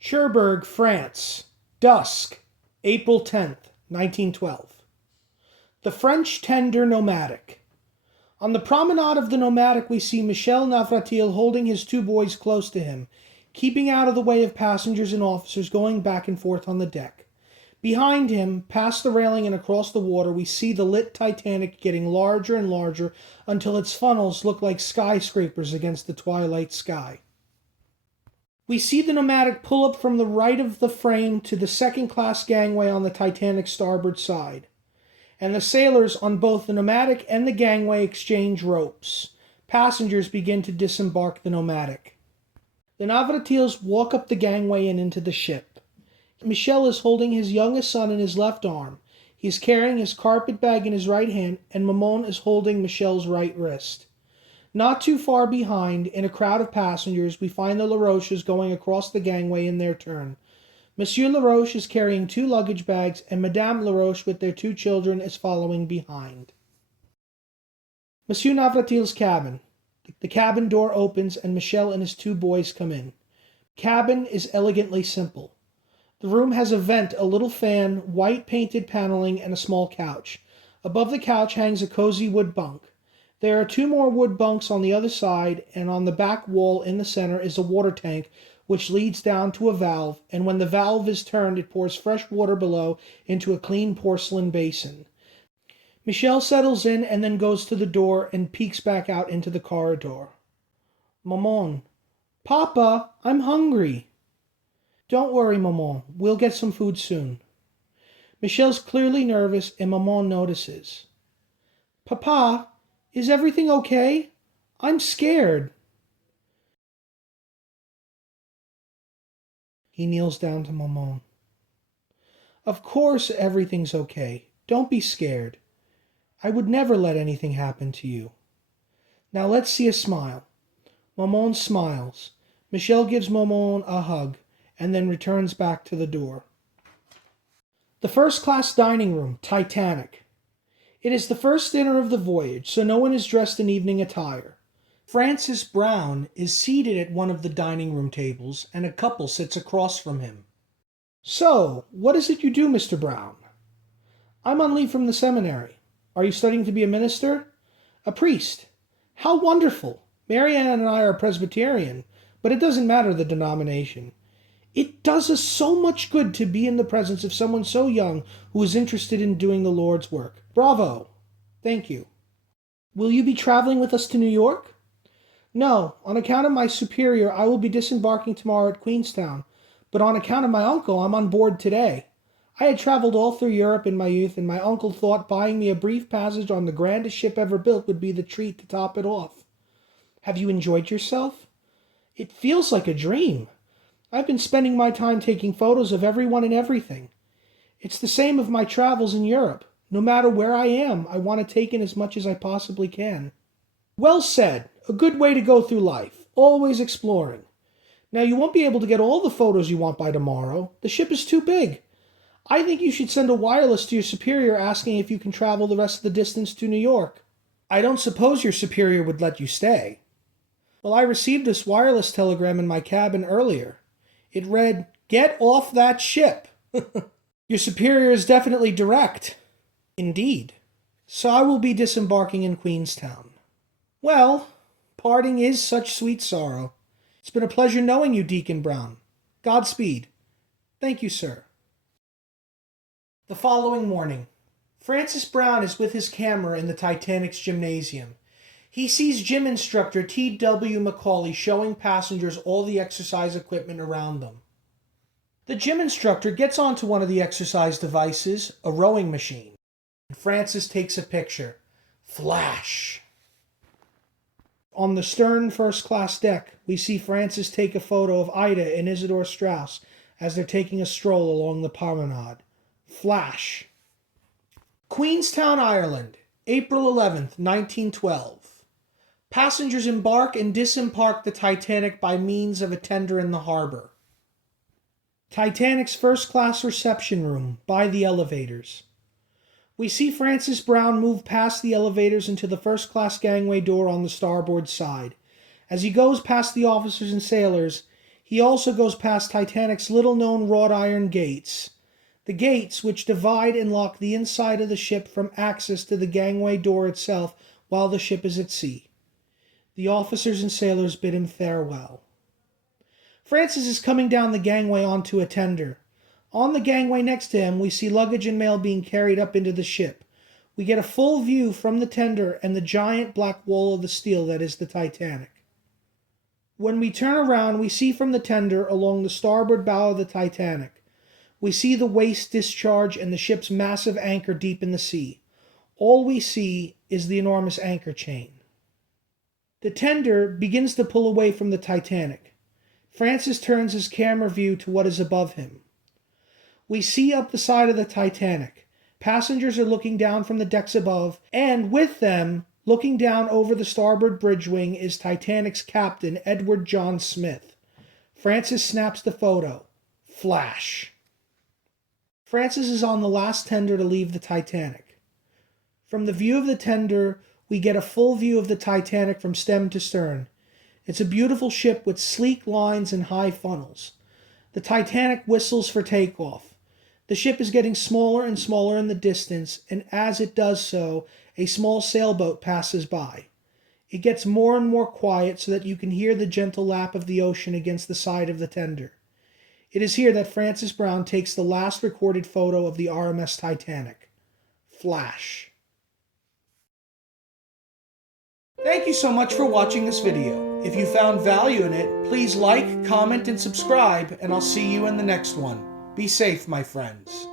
Cherbourg, France. Dusk, April 10th, 1912. The French tender nomadic. On the promenade of the nomadic we see Michel Navratil holding his two boys close to him, keeping out of the way of passengers and officers going back and forth on the deck. Behind him, past the railing and across the water, we see the lit Titanic getting larger and larger until its funnels look like skyscrapers against the twilight sky. We see the nomadic pull up from the right of the frame to the second-class gangway on the Titanic's starboard side, and the sailors on both the nomadic and the gangway exchange ropes. Passengers begin to disembark the nomadic. The Navratils walk up the gangway and into the ship. Michel is holding his youngest son in his left arm. He is carrying his carpet bag in his right hand, and Maman is holding Michel's right wrist. Not too far behind, in a crowd of passengers, we find the Laroches going across the gangway in their turn. Monsieur Laroche is carrying two luggage bags, and Madame Laroche with their two children is following behind. Monsieur Navratil's cabin. The cabin door opens, and Michel and his two boys come in. Cabin is elegantly simple. The room has a vent, a little fan, white painted paneling, and a small couch. Above the couch hangs a cozy wood bunk. There are two more wood bunks on the other side, and on the back wall in the center is a water tank which leads down to a valve, and when the valve is turned it pours fresh water below into a clean porcelain basin. Michel settles in and then goes to the door and peeks back out into the corridor. Maman. Papa, I'm hungry. Don't worry, Maman. We'll get some food soon. Michel's clearly nervous, and Maman notices. Papa, is everything okay? I'm scared. He kneels down to Maman. Of course everything's okay. Don't be scared. I would never let anything happen to you. Now let's see a smile. Maman smiles. Michel gives Maman a hug, and then returns back to the door. The first-class dining room, Titanic. It is the first dinner of the voyage, so no one is dressed in evening attire. Francis Browne is seated at one of the dining room tables, and a couple sits across from him. So, what is it you do, Mr. Browne? I'm on leave from the seminary. Are you studying to be a minister? A priest. How wonderful! Marianne and I are Presbyterian, but it doesn't matter the denomination. It does us so much good to be in the presence of someone so young who is interested in doing the Lord's work. Bravo! Thank you. Will you be traveling with us to New York? No, on account of my superior, I will be disembarking tomorrow at Queenstown, but on account of my uncle, I'm on board today. I had traveled all through Europe in my youth, and my uncle thought buying me a brief passage on the grandest ship ever built would be the treat to top it off. Have you enjoyed yourself? It feels like a dream. I've been spending my time taking photos of everyone and everything. It's the same of my travels in Europe. No matter where I am, I want to take in as much as I possibly can. Well said. A good way to go through life. Always exploring. Now, you won't be able to get all the photos you want by tomorrow. The ship is too big. I think you should send a wireless to your superior asking if you can travel the rest of the distance to New York. I don't suppose your superior would let you stay. Well, I received this wireless telegram in my cabin earlier. It read, "Get off that ship." Your superior is definitely direct. Indeed. So I will be disembarking in Queenstown. Well, parting is such sweet sorrow. It's been a pleasure knowing you, Deacon Browne. Godspeed. Thank you, sir. The following morning, Francis Browne is with his camera in the Titanic's gymnasium. He sees gym instructor T.W. Macaulay showing passengers all the exercise equipment around them. The gym instructor gets onto one of the exercise devices, a rowing machine. Francis takes a picture. Flash! On the stern first-class deck, we see Francis take a photo of Ida and Isidore Strauss as they're taking a stroll along the promenade. Flash! Queenstown, Ireland, April 11th, 1912. Passengers embark and disembark the Titanic by means of a tender in the harbor. Titanic's first-class reception room, by the elevators. We see Francis Browne move past the elevators into the first-class gangway door on the starboard side. As he goes past the officers and sailors, He also goes past Titanic's little-known wrought iron gates. The gates, which divide and lock the inside of the ship from access to the gangway door itself while the ship is at sea. The officers and sailors bid him farewell. Francis is coming down the gangway onto a tender. On the gangway next to him, we see luggage and mail being carried up into the ship. We get a full view from the tender and the giant black wall of the steel that is the Titanic. When we turn around, we see from the tender along the starboard bow of the Titanic. We see the waste discharge and the ship's massive anchor deep in the sea. All we see is the enormous anchor chain. The tender begins to pull away from the Titanic. Francis turns his camera view to what is above him. We see up the side of the Titanic. Passengers are looking down from the decks above, and with them, looking down over the starboard bridge wing, is Titanic's captain, Edward John Smith. Francis snaps the photo. Flash. Francis is on the last tender to leave the Titanic. From the view of the tender, we get a full view of the Titanic from stem to stern. It's a beautiful ship with sleek lines and high funnels. The Titanic whistles for takeoff. The ship is getting smaller and smaller in the distance, and as it does so, a small sailboat passes by. It gets more and more quiet so that you can hear the gentle lap of the ocean against the side of the tender. It is here that Francis Browne takes the last recorded photo of the RMS Titanic. Flash. Thank you so much for watching this video. If you found value in it, please like, comment, and subscribe, and I'll see you in the next one. Be safe, my friends.